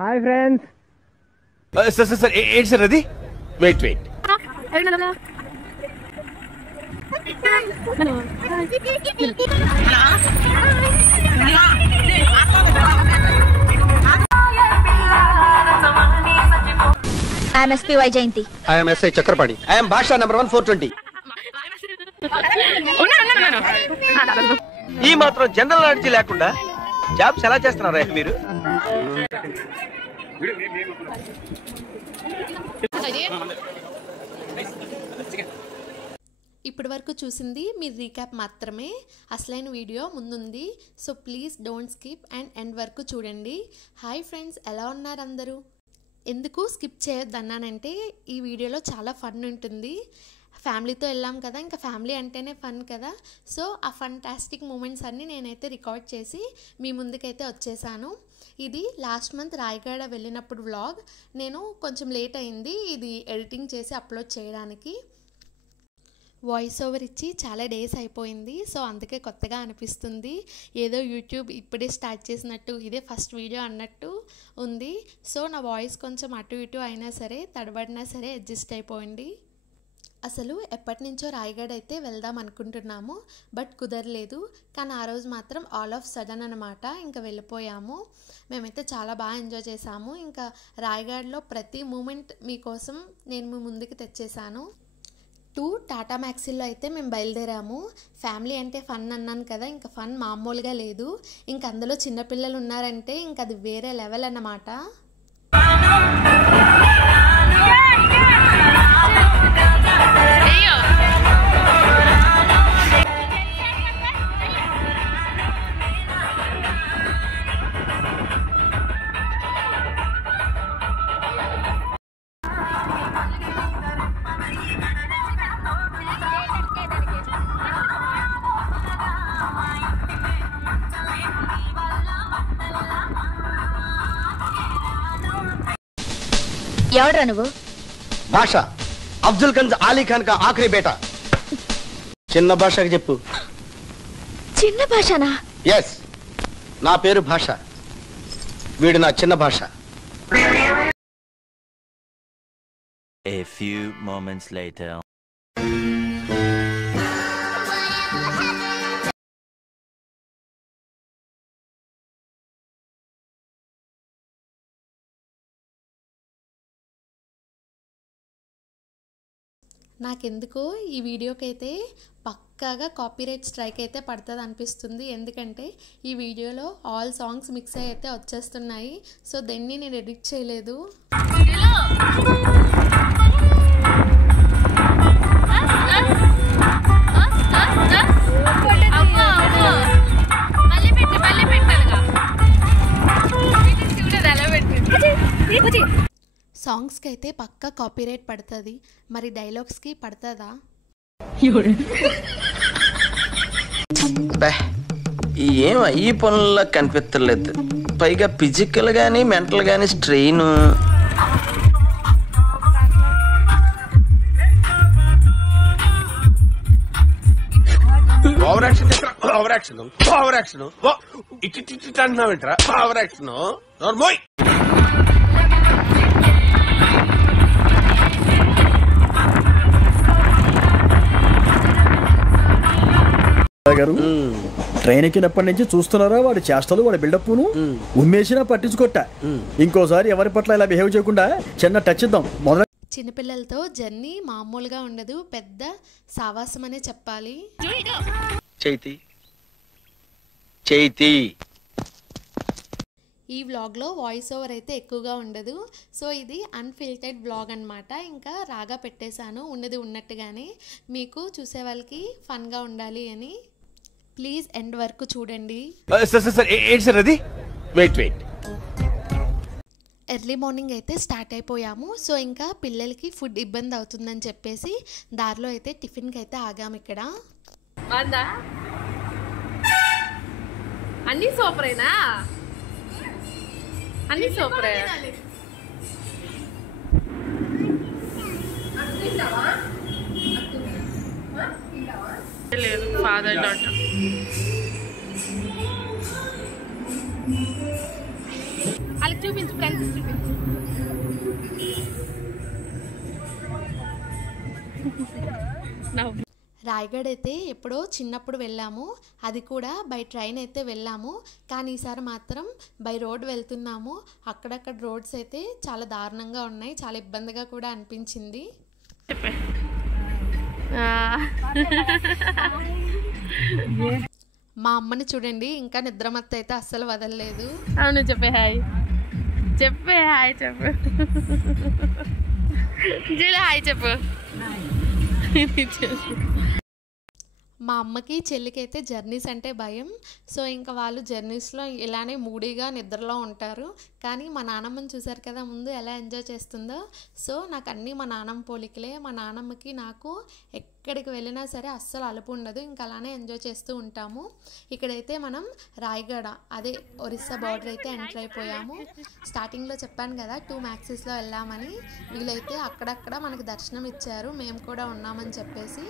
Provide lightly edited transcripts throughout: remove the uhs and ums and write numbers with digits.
Hi friends. Sir ఏంటి sir అది? Wait I am SPY Jayanti. I am SI Chakrapani. I am Bhasha number 1420. ఈ మాత్రం general knowledge లేకుండా jobs ఎలా చేస్తున్నారా మీరు? ఇప్పటి వరకు చూసింది మీ రీక్యాప్ మాత్రమే, అసలైన వీడియో ముందుంది. So please don't skip and end వరకు చూడండి. హాయ్ ఫ్రెండ్స్, ఎలా ఉన్నారు అందరూ? ఎందుకు స్కిప్ చేయొద్దన్నానంటే ఈ వీడియోలో చాలా ఫన్ ఉంటుంది. ఫ్యామిలీతో వెళ్ళాం కదా, ఇంకా ఫ్యామిలీ అంటేనే ఫన్ కదా. సో ఆ ఫంటాస్టిక్ మూమెంట్స్ అన్నీ నేనైతే రికార్డ్ చేసి మీ ముందుకైతే వచ్చేసాను. ఇది లాస్ట్ మంత్ రాయగడ వెళ్ళినప్పుడు వ్లాగ్. నేను కొంచెం లేట్ అయింది ఇది ఎడిటింగ్ చేసి అప్లోడ్ చేయడానికి. వాయిస్ ఓవర్ ఇచ్చి చాలా డేస్ అయిపోయింది. సో అందుకే కొత్తగా అనిపిస్తుంది. ఏదో యూట్యూబ్ ఇప్పుడే స్టార్ట్ చేసినట్టు, ఇదే ఫస్ట్ వీడియో అన్నట్టు ఉంది. సో నా వాయిస్ కొంచెం అటు ఇటు అయినా సరే, తడబడినా సరే అడ్జస్ట్ అయిపోయింది. అసలు ఎప్పటి నుంచో రాయగఢ్ అయితే వెళ్దాం అనుకుంటున్నాము, బట్ కుదరలేదు. కానీ ఆ రోజు మాత్రం ఆల్ ఆఫ్ సడన్ అనమాట ఇంకా వెళ్ళిపోయాము. మేమైతే చాలా బాగా ఎంజాయ్ చేసాము. ఇంకా రాయగఢ్లో ప్రతి మూమెంట్ మీకోసం నేను మీ ముందుకు తెచ్చేసాను. టాటా మ్యాక్సీలో అయితే మేము బయలుదేరాము. ఫ్యామిలీ అంటే ఫన్ అన్నాను కదా, ఇంకా ఫన్ మామూలుగా లేదు. ఇంక అందులో చిన్నపిల్లలు ఉన్నారంటే ఇంక అది వేరే లెవెల్ అన్నమాట. ఎవడ్రా నువ్వు? భాష, అబ్దుల్ గంజ్ ఆలీ ఖాన్ కా ఆఖరి బేటా. చిన్న భాషకి చెప్పు. చిన్న భాషనా? ఎస్, నా పేరు భాష, వీడు నా చిన్న భాష. A few moments later. నాకెందుకో ఈ వీడియోకి అయితే పక్కాగా కాపీరైట్ స్ట్రైక్ అయితే పడుతుంది అనిపిస్తుంది. ఎందుకంటే ఈ వీడియోలో ఆల్ సాంగ్స్ మిక్స్ అయ్యి అయితే వచ్చేస్తున్నాయి. సో దెన్ని నేను ఎడిట్ చేయలేదు. సాంగ్స్కి అయితే పక్కా కాపీరైట్ పడుతుంది, మరి డైలాగ్స్కి పడుతుందా? ఏం ఈ పనుల్లో కనిపించలేదు. పైగా ఫిజికల్ గానీ మెంటల్ గానీ స్ట్రెయిన్. ఓవర్ యాక్షన్ ఇటు అంటున్నావేంట్రా? Over action నోర్మోయ్. గారు ట్రైన్ ఎక్కినప్పటి నుంచి చూస్తున్నారా వాడి చేష్టలు, వాడి బిల్డప్ను. ఉమ్మేసినా పట్టించుకోట. ఇంకోసారి ఎవరి పట్ల ఇలా బిహేవ్ చేయకుండా చిన్న టచ్ ఇద్దాం. మొదట చిన్నపిల్లలతో జర్నీ మామూలుగా ఉండదు, పెద్ద సావాసం అనే చెప్పాలి. చైతి ఈ వ్లాగ్లో వాయిస్ ఓవర్ అయితే ఎక్కువగా ఉండదు. సో ఇది అన్ఫిల్టర్డ్ వ్లాగ్ అనమాట. ఇంకా రాగా పెట్టేశాను ఉన్నది ఉన్నట్టుగానే, మీకు చూసే వాళ్ళకి ఫన్గా ఉండాలి అని. ప్లీజ్ ఎండ్ వరకు చూడండి. సార్ ఏంటి సార్ అది? వెయిట్ ఎర్లీ మార్నింగ్ అయితే స్టార్ట్ అయిపోయాము. సో ఇంకా పిల్లలకి ఫుడ్ ఇబ్బంది అవుతుందని చెప్పేసి దారిలో అయితే టిఫిన్కి అయితే ఆగాము. ఇక్కడ అన్ని సూపరేనా? అన్ని సూపరే. లేదు ఫాదర్ డాటర్ వాళ్ళకి చూపించు, ఫ్రెండ్స్ చూపించు. రాయగఢ్ అయితే ఎప్పుడో చిన్నప్పుడు వెళ్ళాము, అది కూడా బై ట్రైన్ అయితే వెళ్ళాము. కానీ ఈసారి మాత్రం బై రోడ్ వెళ్తున్నాము. అక్కడక్కడ రోడ్స్ అయితే చాలా దారుణంగా ఉన్నాయి, చాలా ఇబ్బందిగా కూడా అనిపించింది. మా అమ్మని చూడండి, ఇంకా నిద్రమత్త అయితే అస్సలు వదలలేదు. అవును, చెప్పే హాయ్, చెప్పే హాయ్, చెప్పు జూలీ, హాయ్ చెప్పు. మా అమ్మకి చెల్లికి అయితే జర్నీస్ అంటే భయం. సో ఇంకా వాళ్ళు జర్నీస్లో ఇలానే మూడీగా నిద్రలో ఉంటారు. కానీ మా నానమ్మని చూసారు కదా ముందు ఎలా ఎంజాయ్ చేస్తుందో. సో నాకు అన్నీ మా నానమ్మ పోలికలే. మా నానమ్మకి నాకు ఎక్కడికి వెళ్ళినా సరే అస్సలు అలుపు ఉండదు, ఇంకా అలానే ఎంజాయ్ చేస్తూ ఉంటాము. ఇక్కడైతే మనం రాయగఢ, అదే ఒరిస్సా బార్డర్ అయితే ఎంటర్ అయిపోయాము. స్టార్టింగ్లో చెప్పాను కదా 2 మ్యాక్సీస్లో వెళ్ళామని. వీళ్ళైతే అక్కడక్కడ మనకు దర్శనం ఇచ్చారు, మేము కూడా ఉన్నామని చెప్పేసి.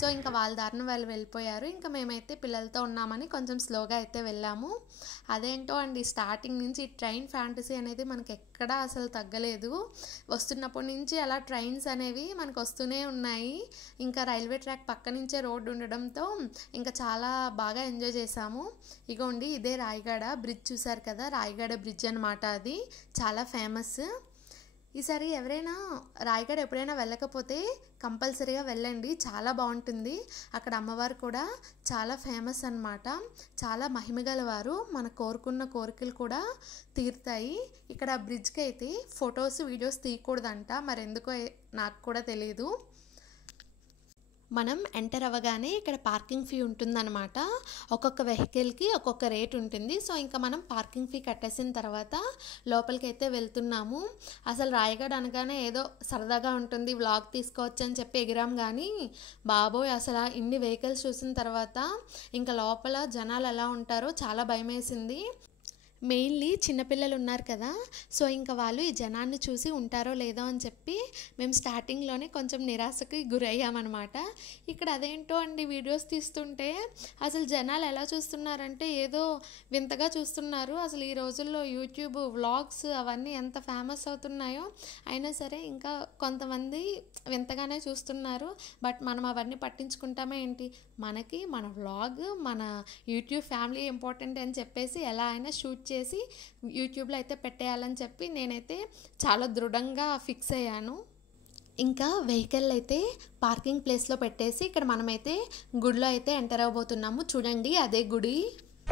సో ఇంకా వాళ్ళ దారిన వాళ్ళు వెళ్ళిపోయారు. ఇంకా మేమైతే పిల్లలతో ఉన్నామని కొంచెం స్లోగా అయితే వెళ్ళాము. అదేంటో అండి, స్టార్టింగ్ నుంచి ట్రైన్ ఫ్యాంటసీ అనేది మనకి ఎక్కడా అసలు తగ్గలేదు. వస్తున్నప్పటి నుంచి అలా ట్రైన్స్ అనేవి మనకు వస్తూనే ఉన్నాయి. ఇంకా రైల్వే ట్రాక్ పక్క నుంచే రోడ్డు ఉండడంతో ఇంకా చాలా బాగా ఎంజాయ్ చేసాము. ఇగోండి ఇదే రాయగఢ బ్రిడ్జ్, చూసారు కదా, రాయగఢ బ్రిడ్జ్ అనమాట. అది చాలా ఫేమస్. ఈసారి ఎవరైనా రాయగఢ ఎప్పుడైనా వెళ్ళకపోతే కంపల్సరీగా వెళ్ళండి, చాలా బాగుంటుంది. అక్కడ అమ్మవారు కూడా చాలా ఫేమస్ అన్నమాట, చాలా మహిమగలవారు. మన కోరుకున్న కోరికలు కూడా తీరుతాయి. ఇక్కడ బ్రిడ్జ్కి అయితే ఫొటోస్ వీడియోస్ తీయకూడదంట, మరి ఎందుకో నాకు కూడా తెలియదు. మనం ఎంటర్ అవ్వగానే ఇక్కడ పార్కింగ్ ఫీ ఉంటుందన్నమాట. ఒక్కొక్క వెహికల్కి ఒక్కొక్క రేట్ ఉంటుంది. సో ఇంకా మనం పార్కింగ్ ఫీ కట్టేసిన తర్వాత లోపలికి అయితే వెళ్తున్నాము. అసలు రాయగఢ అనగానే ఏదో సరదాగా ఉంటుంది, వ్లాగ్ తీసుకోవచ్చు అని చెప్పి ఎగిరాం. కానీ బాబోయ్, అసలు ఇన్ని వెహికల్స్ చూసిన తర్వాత ఇంకా లోపల జనాలు ఎలా ఉంటారో చాలా భయం వేసింది. మెయిన్లీ చిన్నపిల్లలు ఉన్నారు కదా, సో ఇంకా వాళ్ళు ఈ జనాన్ని చూసి ఉంటారో లేదో అని చెప్పి మేము స్టార్టింగ్లోనే కొంచెం నిరాశకి గురయ్యామన్నమాట. ఇక్కడ అదేంటో అండి, వీడియోస్ తీస్తుంటే అసలు జనాలు ఎలా చూస్తున్నారంటే ఏదో వింతగా చూస్తున్నారు. అసలు ఈ రోజుల్లో యూట్యూబ్ వ్లాగ్స్ అవన్నీ ఎంత ఫేమస్ అవుతున్నాయో, అయినా సరే ఇంకా కొంతమంది వింతగానే చూస్తున్నారు. బట్ మనం అవన్నీ పట్టించుకుంటామే ఏంటి, మనకి మన వ్లాగ్, మన యూట్యూబ్ ఫ్యామిలీ ఇంపార్టెంట్ అని చెప్పేసి ఎలా అయినా షూట్ చేసి యూట్యూబ్లో అయితే పెట్టేయాలని చెప్పి నేనైతే చాలా దృఢంగా ఫిక్స్ అయ్యాను. ఇంకా వెహికల్ అయితే పార్కింగ్ ప్లేస్లో పెట్టేసి ఇక్కడ మనమైతే గుడిలో అయితే ఎంటర్ అవ్వబోతున్నాము. చూడండి అదే గుడి.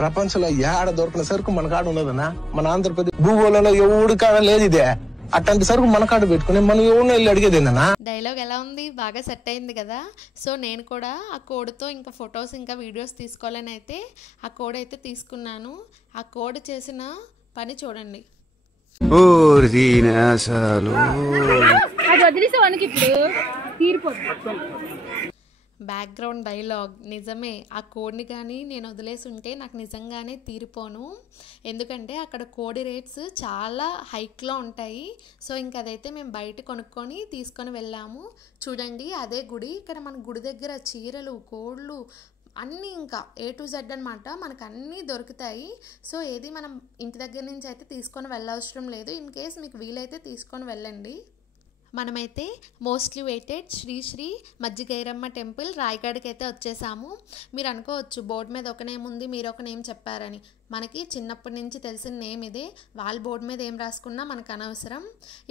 ప్రపంచంలో ఏడ దొరికిన సరుకు మన కాడ ఉన్నదన్నా, మన ఆంధ్రప్రదేశ్ భూగోళంలో ఎవడి కాడ లేదు ఇదే. అట్లాంటి సరుకు మన కాడ పెట్టుకుని మనం ఎవరినో వెళ్ళి అడిగేది ఏందన్నా. డైలాగ్ ఎలా ఉంది, బాగా సెట్ అయింది కదా. సో నేను కూడా ఆ కోడ్తో ఇంకా ఫొటోస్ ఇంకా వీడియోస్ తీసుకోవాలని అయితే ఆ కోడ్ అయితే తీసుకున్నాను. ఆ కోడ్ చేసిన పని చూడండి. బ్యాక్గ్రౌండ్ డైలాగ్ నిజమే. ఆ కోడ్ని కానీ నేను వదిలేసి ఉంటే నాకు నిజంగానే తీరిపోను. ఎందుకంటే అక్కడ కోడి రేట్స్ చాలా హైక్లో ఉంటాయి. సో ఇంక అదైతే మేము బయట కొనుక్కొని తీసుకొని వెళ్ళాము. చూడండి అదే గుడి. ఇక్కడ మన గుడి దగ్గర చీరలు, కోళ్ళు అన్నీ ఇంకా A to Z అనమాట, మనకు అన్నీ దొరుకుతాయి. సో ఏది మనం ఇంటి దగ్గర నుంచి అయితే తీసుకొని వెళ్ళవసరం లేదు. ఇన్ కేస్ మీకు వీలైతే తీసుకొని వెళ్ళండి. మనమైతే mostly waited Shri Shri Majjigairamma temple రాయగఢకి అయితే వచ్చేసాము. మీరు అనుకోవచ్చు బోర్డు మీద ఒక నేమ్ ఉంది, మీరు ఒక నేమ్ చెప్పారని. మనకి చిన్నప్పటి నుంచి తెలిసిన నేమ్ ఇదే. వాళ్ళ బోర్డు మీద ఏం రాసుకున్నా మనకు అనవసరం.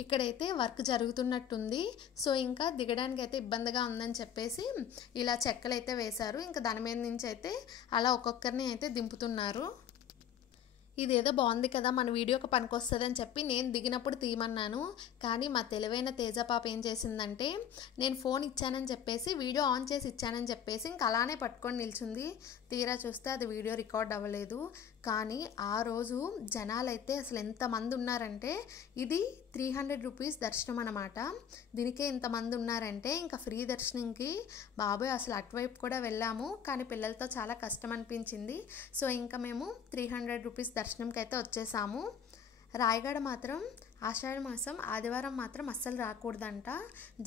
ఇక్కడైతే వర్క్ జరుగుతున్నట్టుంది. సో ఇంకా దిగడానికి అయితే ఇబ్బందిగా ఉందని చెప్పేసి ఇలా చెక్కలు అయితే వేశారు. ఇంకా దాని మీద నుంచి అయితే అలా ఒక్కొక్కరిని అయితే దింపుతున్నారు. ఇదేదో బాగుంది కదా, మన వీడియోకి పనికొస్తుంది అని చెప్పి నేను దిగినప్పుడు తీయమన్నాను. కానీ మా తెలివైన తేజ పాప ఏం చేసిందంటే, నేను ఫోన్ ఇచ్చానని చెప్పేసి వీడియో ఆన్ చేసి ఇచ్చానని చెప్పేసి ఇంకా అలానే పట్టుకొని నిల్చుంది. తీరా చూస్తే అది వీడియో రికార్డ్ అవ్వలేదు. కానీ ఆ రోజు జనాలైతే అసలు ఎంతమంది ఉన్నారంటే, ఇది 300 రూపీస్ దర్శనం అనమాట. దీనికే ఇంతమంది ఉన్నారంటే ఇంకా ఫ్రీ దర్శనంకి బాబోయ్ అసలు అటువైపు కూడా వెళ్ళాము. కానీ పిల్లలతో చాలా కష్టం అనిపించింది. సో ఇంకా మేము 300 రూపీస్ దర్శనంకి అయితే వచ్చేసాము. రాయగఢ మాత్రం ఆషాఢ మాసం ఆదివారం మాత్రం అస్సలు రాకూడదంట.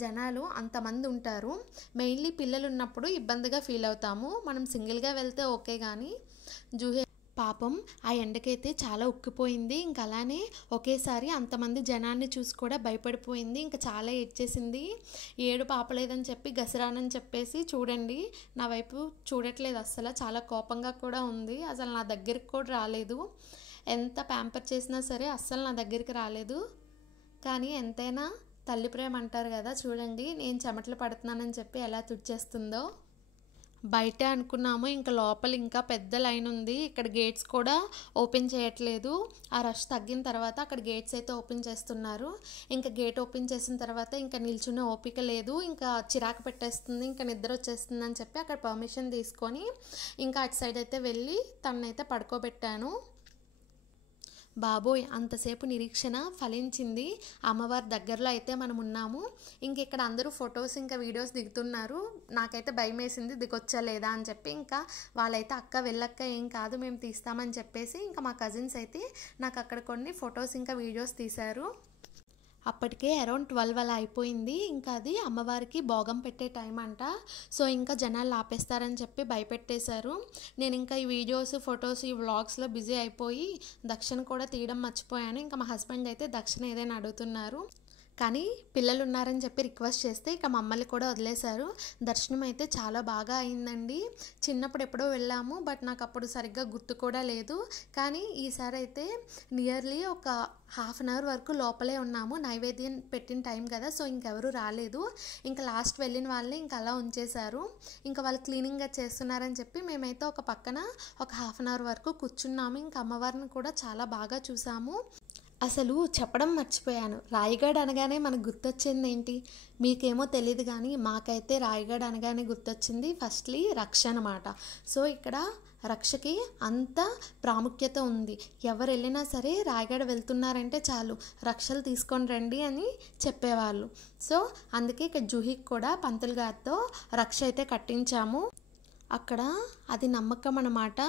జనాలు అంతమంది ఉంటారు. మెయిన్లీ పిల్లలు ఉన్నప్పుడు ఇబ్బందిగా ఫీల్ అవుతాము. మనం సింగిల్గా వెళ్తే ఓకే, కానీ పాపం ఆ ఎండకైతే చాలా ఉక్కిపోయింది. ఇంక అలానే ఒకేసారి అంతమంది జనాన్ని చూసి కూడా భయపడిపోయింది. ఇంకా చాలా ఏడ్చేసింది. ఏడుపు ఆపలేదని చెప్పి గసరానని చెప్పేసి చూడండి నా వైపు చూడట్లేదు, అస్సలు చాలా కోపంగా కూడా ఉంది. అసలు నా దగ్గరికి కూడా రాలేదు. ఎంత ప్యాంపర్ చేసినా సరే అస్సలు నా దగ్గరికి రాలేదు. కానీ ఎంతైనా తల్లి ప్రేమ అంటారు కదా, చూడండి నేను చెమటలు పడుతున్నానని చెప్పి ఎలా తుడిచేస్తుందో. బయట అనుకున్నాము, ఇంకా లోపల ఇంకా పెద్ద లైన్ ఉంది. ఇక్కడ గేట్స్ కూడా ఓపెన్ చేయట్లేదు. ఆ రష్ తగ్గిన తర్వాత అక్కడ గేట్స్ అయితే ఓపెన్ చేస్తున్నారు. ఇంకా గేట్ ఓపెన్ చేసిన తర్వాత ఇంకా నిల్చునే ఓపిక లేదు, ఇంకా చిరాకు పెట్టేస్తుంది, ఇంకా నిద్ర వచ్చేస్తుంది అని చెప్పి అక్కడ పర్మిషన్ తీసుకొని ఇంకా అటు సైడ్ అయితే వెళ్ళి తననైతే పడుకోబెట్టాను. బాబోయ్, అంతసేపు నిరీక్షణ ఫలించింది. అమ్మవారి దగ్గరలో అయితే మనం ఉన్నాము. ఇంక ఇక్కడ అందరూ ఫొటోస్ ఇంకా వీడియోస్ దిగుతున్నారు. నాకైతే భయం వేసింది దిగొచ్చా లేదా అని చెప్పి. ఇంకా వాళ్ళైతే అక్క వెళ్ళక్క ఏం కాదు మేము తీస్తామని చెప్పేసి ఇంకా మా కజిన్స్ అయితే నాకు అక్కడ కొన్ని ఫొటోస్ ఇంకా వీడియోస్ తీశారు. అప్పటికే అరౌండ్ 12 అలా అయిపోయింది. ఇంకా అది అమ్మవారికి భోగం పెట్టే టైం అంట. సో ఇంకా జనాలు ఆపేస్తారని చెప్పి భయపెట్టేశారు. నేను ఇంకా ఈ వీడియోస్ ఫొటోస్ ఈ వ్లాగ్స్లో బిజీ అయిపోయి దక్షిణ కూడా తీయడం మర్చిపోయాను. ఇంకా మా హస్బెండ్ అయితే దక్షిణ ఏదైనా అడుగుతున్నారు. కానీ పిల్లలు ఉన్నారని చెప్పి రిక్వెస్ట్ చేస్తే ఇక మమ్మల్ని కూడా వదిలేశారు. దర్శనం అయితే చాలా బాగా అయిందండి. చిన్నప్పుడు ఎప్పుడో వెళ్ళాము, బట్ నాకు అప్పుడు సరిగ్గా గుర్తు కూడా లేదు. కానీ ఈసారి అయితే నియర్లీ ఒక ½ అన్ అవర్ వరకు లోపలే ఉన్నాము. నైవేద్యం పెట్టిన టైం కదా, సో ఇంకెవరు రాలేదు. ఇంకా లాస్ట్ వెళ్ళిన వాళ్ళని ఇంకా అలా ఉంచేశారు. ఇంకా వాళ్ళు క్లీనింగ్గా చేస్తున్నారని చెప్పి మేమైతే ఒక పక్కన ఒక ½ అన్ అవర్ వరకు కూర్చున్నాము. ఇంకా అమ్మవారిని కూడా చాలా బాగా చూసాము. అసలు చెప్పడం మర్చిపోయాను, రాయగఢ్ అనగానే మనకు గుర్తొచ్చింది ఏంటి మీకేమో తెలియదు, కానీ మాకైతే రాయగఢ్ అనగానే గుర్తొచ్చింది ఫస్ట్లీ రక్ష అన్నమాట. సో ఇక్కడ రక్షకి అంత ప్రాముఖ్యత ఉంది. ఎవరు వెళ్ళినా సరే రాయగఢ్ వెళ్తున్నారంటే చాలు రక్షలు తీసుకొని రండి అని చెప్పేవాళ్ళు. సో అందుకే ఇక్కడ జూహికి కూడా పంతులు గారితో రక్ష అయితే కట్టించాము. అక్కడ అది నమ్మకం అన్నమాట.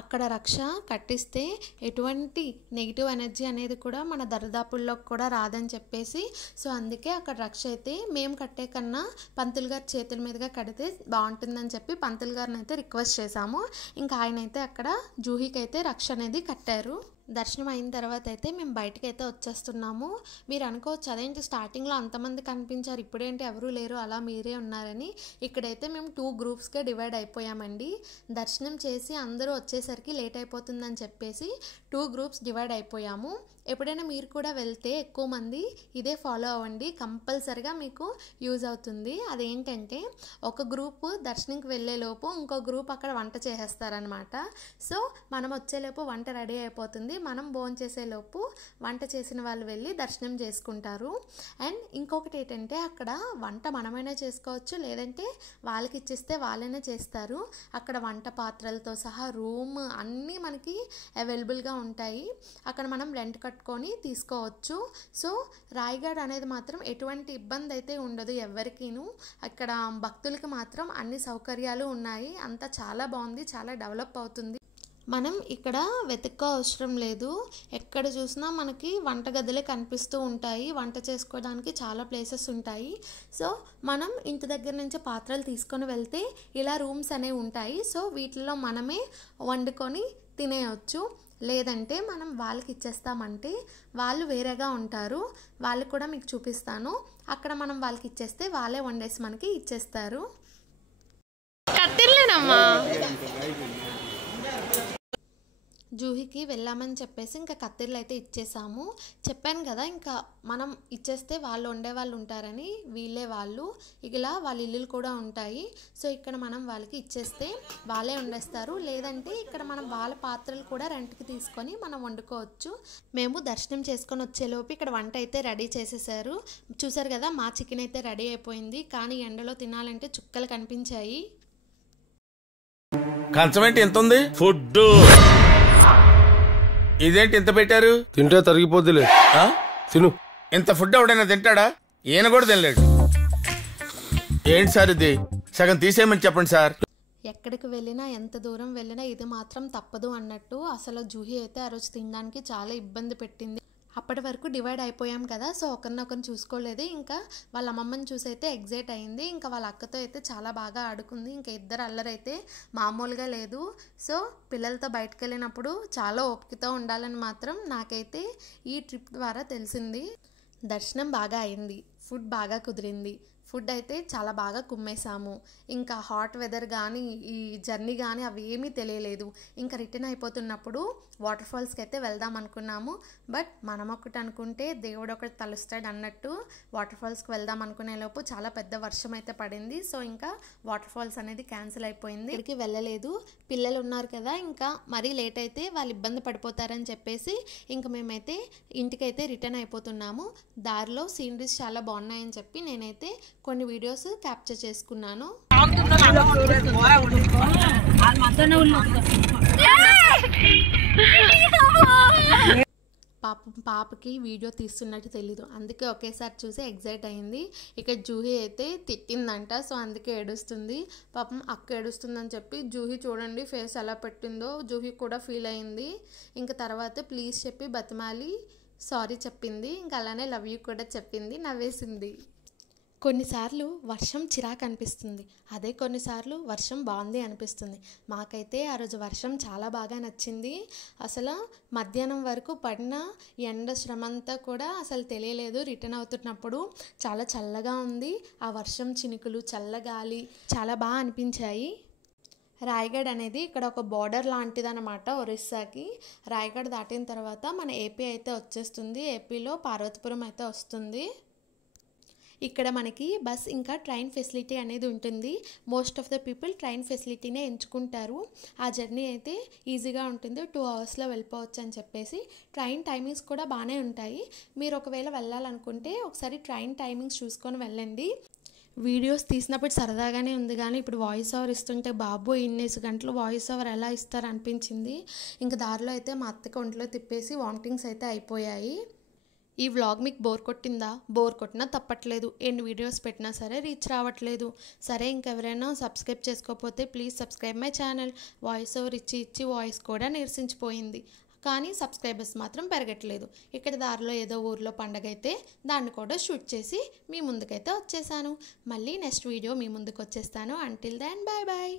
అక్కడ రక్ష కట్టిస్తే ఎటువంటి నెగిటివ్ ఎనర్జీ అనేది కూడా మన దరిదాపుల్లోకి కూడా రాదని చెప్పేసి, సో అందుకే అక్కడ రక్ష అయితే మేము కట్టే కన్నా పంతులు గారి చేతుల మీదుగా కడితే బాగుంటుందని చెప్పి పంతులు గారిని అయితే రిక్వెస్ట్ చేశాము. ఇంకా ఆయన అయితే అక్కడ జూహికి అయితే రక్ష అనేది కట్టారు. దర్శనం అయిన తర్వాత అయితే మేము బయటకు అయితే వచ్చేస్తున్నాము. మీరు అనుకోవచ్చు అదేంటి స్టార్టింగ్లో అంతమంది కనిపించారు ఇప్పుడేంటి ఎవరూ లేరు అలా మీరే ఉన్నారని. ఇక్కడైతే మేము 2 గ్రూప్స్గా డివైడ్ అయిపోయామండి. దర్శనం చేసి అందరూ వచ్చేసరికి లేట్ అయిపోతుందని చెప్పేసి 2 గ్రూప్స్ డివైడ్ అయిపోయాము. ఎప్పుడైనా మీరు కూడా వెళ్తే ఎక్కువ మంది ఇదే ఫాలో అవ్వండి, కంపల్సరిగా మీకు యూజ్ అవుతుంది. అదేంటంటే ఒక గ్రూప్ దర్శనంకి వెళ్ళేలోపు ఇంకో గ్రూప్ అక్కడ వంట చేసేస్తారనమాట. సో మనం వచ్చేలోపు వంట రెడీ అయిపోతుంది, మనం భోజనం చేసేలోపు వంట చేసిన వాళ్ళు వెళ్ళి దర్శనం చేసుకుంటారు. అండ్ ఇంకొకటి ఏంటంటే అక్కడ వంట మనమైనా చేసుకోవచ్చు, లేదంటే వాళ్ళకి ఇచ్చేస్తే వాళ్ళైనా చేస్తారు. అక్కడ వంట పాత్రలతో సహా రూమ్ అన్నీ మనకి అవైలబుల్గా ఉంటాయి. అక్కడ మనం రెంట్ కట్టుకొని తీసుకోవచ్చు. సో రాయగఢ్ అనేది మాత్రం ఎటువంటి ఇబ్బంది అయితే ఉండదు ఎవరికీను. అక్కడ భక్తులకి మాత్రం అన్ని సౌకర్యాలు ఉన్నాయి. అంతా చాలా బాగుంది, చాలా డెవలప్ అవుతుంది. మనం ఇక్కడ వెతుక్కో అవసరం లేదు, ఎక్కడ చూసినా మనకి వంటగదులే కనిపిస్తూ ఉంటాయి. వంట చేసుకోవడానికి చాలా ప్లేసెస్ ఉంటాయి. సో మనం ఇంటి దగ్గర నుంచి పాత్రలు తీసుకొని వెళ్తే ఇలా రూమ్స్ అనేవి ఉంటాయి. సో వీటిలో మనమే వండుకొని తినేయచ్చు. లేదంటే మనం వాళ్ళకి ఇచ్చేస్తామంటే వాళ్ళు వేరేగా ఉంటారు, వాళ్ళు కూడా మీకు చూపిస్తాను. అక్కడ మనం వాళ్ళకి ఇచ్చేస్తే వాళ్ళే వండేసి మనకి ఇచ్చేస్తారు. కత్తిర్లేనమ్మా. జూహికి వెళ్ళామని చెప్పేసి ఇంకా కత్తిర్లు అయితే ఇచ్చేసాము. చెప్పాను కదా ఇంకా మనం ఇచ్చేస్తే వాళ్ళు వండే వాళ్ళు ఉంటారని, వీళ్ళే వాళ్ళు. ఇలా వాళ్ళ ఇల్లులు కూడా ఉంటాయి. సో ఇక్కడ మనం వాళ్ళకి ఇచ్చేస్తే వాళ్ళే వండేస్తారు. లేదంటే ఇక్కడ మనం వాళ్ళ పాత్రలు కూడా రెంట్కి తీసుకొని మనం వండుకోవచ్చు. మేము దర్శనం చేసుకొని వచ్చేలోపు ఇక్కడ వంట అయితే రెడీ చేసేసారు. చూసారు కదా మా చికెన్ అయితే రెడీ అయిపోయింది. కానీ ఎండలో తినాలంటే చుక్కలు కనిపించాయి. కంచమేంటి ఎంత ఉంది? ఫుడ్ ఇదేంటి ఇంత పెట్టారు? తింటే తరిగిపోద్దిలే, తిను. ఇంత ఫుడ్ ఎవడైనా తింటాడా? ఈయన కూడా తినలేడు. ఏంటి సార్ ఇది? సగం తీసేయమని చెప్పండి సార్. ఎక్కడికి వెళ్ళినా ఎంత దూరం వెళ్ళినా ఇది మాత్రం తప్పదు అన్నట్టు అసలు జూహి అయితే ఆ రోజు తినడానికి చాలా ఇబ్బంది పెట్టింది. అప్పటి వరకు డివైడ్ అయిపోయాం కదా, సో ఒకరినొకరిని చూసుకోలేదు. ఇంకా వాళ్ళ అమ్మమ్మని చూసి అయితే ఎగ్జైట్ అయింది. ఇంకా వాళ్ళ అక్కతో అయితే చాలా బాగా ఆడుకుంది. ఇంకా ఇద్దరు అల్లరైతే మామూలుగా లేదు. సో పిల్లలతో బయటకు వెళ్ళినప్పుడు చాలా ఓపికతో ఉండాలని మాత్రం నాకైతే ఈ ట్రిప్ ద్వారా తెలిసింది. దర్శనం బాగా అయింది, ఫుడ్ బాగా కుదిరింది. ఫుడ్ అయితే చాలా బాగా కుమ్మేశాము. ఇంకా హాట్ వెదర్ కానీ ఈ జర్నీ కానీ అవి ఏమీ తెలియలేదు. ఇంకా రిటర్న్ అయిపోతున్నప్పుడు వాటర్ ఫాల్స్కి అయితే వెళ్దాం అనుకున్నాము. బట్ మనం ఒకటి అనుకుంటే దేవుడు ఒకటి తలుస్తాడు అన్నట్టు వాటర్ ఫాల్స్కి వెళ్దాం అనుకునే లోపు చాలా పెద్ద వర్షం అయితే పడింది. సో ఇంకా వాటర్ ఫాల్స్ అనేది క్యాన్సిల్ అయిపోయింది. ఇక్కడికి వెళ్ళలేదు. పిల్లలు ఉన్నారు కదా, ఇంకా మరీ లేట్ అయితే వాళ్ళు ఇబ్బంది పడిపోతారని చెప్పేసి ఇంకా మేమైతే ఇంటికైతే రిటర్న్ అయిపోతున్నాము. దారిలో సీనరీస్ చాలా బాగున్నాయని చెప్పి నేనైతే కొన్ని వీడియోస్ క్యాప్చర్ చేసుకున్నాను. పాపకి వీడియో తీస్తున్నట్టు తెలీదు, అందుకే ఒకేసారి చూసి ఎగ్జైట్ అయింది. ఇక జూహీ అయితే తిట్టిందంట, సో అందుకే ఏడుస్తుంది. పాపం అక్క ఏడుస్తుందని చెప్పి జూహీ చూడండి ఫేస్ ఎలా పెట్టిందో, జూహీ కూడా ఫీల్ అయింది. ఇంకా తర్వాత ప్లీజ్ చెప్పి బతిమాలి సారీ చెప్పింది. ఇంకా అలానే లవ్ యూ కూడా చెప్పింది, నవ్వేసింది. కొన్నిసార్లు వర్షం చిరాకు అనిపిస్తుంది, అదే కొన్నిసార్లు వర్షం బాగుంది అనిపిస్తుంది. మాకైతే ఆ రోజు వర్షం చాలా బాగా నచ్చింది. అసలు మధ్యాహ్నం వరకు పడిన ఎండ శ్రమంతా కూడా అసలు తెలియలేదు. రిటర్న్ అవుతున్నప్పుడు చాలా చల్లగా ఉంది. ఆ వర్షం చినుకులు, చల్లగాలి చాలా బాగా అనిపించాయి. రాయగఢ్ అనేది ఇక్కడ ఒక బార్డర్ లాంటిదన్నమాట ఒరిస్సాకి. రాయగఢ్ దాటిన తర్వాత మన ఏపీ అయితే వచ్చేస్తుంది. ఏపీలో పార్వతీపురం అయితే వస్తుంది. ఇక్కడ మనకి బస్ ఇంకా ట్రైన్ ఫెసిలిటీ అనేది ఉంటుంది. Most of the people train ఫెసిలిటీనే ఎంచుకుంటారు. ఆ జర్నీ అయితే ఈజీగా ఉంటుంది, 2 అవర్స్లో వెళ్ళిపోవచ్చు అని చెప్పేసి. ట్రైన్ టైమింగ్స్ కూడా బాగానే ఉంటాయి. మీరు ఒకవేళ వెళ్ళాలనుకుంటే ఒకసారి ట్రైన్ టైమింగ్స్ చూసుకొని వెళ్ళండి. వీడియోస్ తీసినప్పుడు సరదాగానే ఉంది, కానీ ఇప్పుడు వాయిస్ ఓవర్ ఇస్తుంటే బాబు ఇన్నేసి గంటలు వాయిస్ ఓవర్ ఎలా ఇస్తారు అనిపించింది. ఇంకా దారిలో అయితే మా అత్తకి ఒంట్లో తిప్పేసి వామిటింగ్స్ అయితే అయిపోయాయి. ఈ వ్లాగ్ మీకు బోర్ కొట్టిందా? బోర్ కొట్టినా తప్పట్లేదు, ఎన్ని వీడియోస్ పెట్టినా సరే రీచ్ రావట్లేదు. సరే ఇంకెవరైనా సబ్స్క్రైబ్ చేసుకోకపోతే please subscribe my channel. Voice over ఇచ్చి వాయిస్ కూడా నీరసించిపోయింది, కానీ సబ్స్క్రైబర్స్ మాత్రం పెరగట్లేదు. ఇక్కడ దారిలో ఏదో ఊర్లో పండగ అయితే దాన్ని కూడా షూట్ చేసి మీ ముందుకైతే వచ్చేసాను. మళ్ళీ నెక్స్ట్ వీడియో మీ ముందుకు వచ్చేస్తాను. Until then bye bye.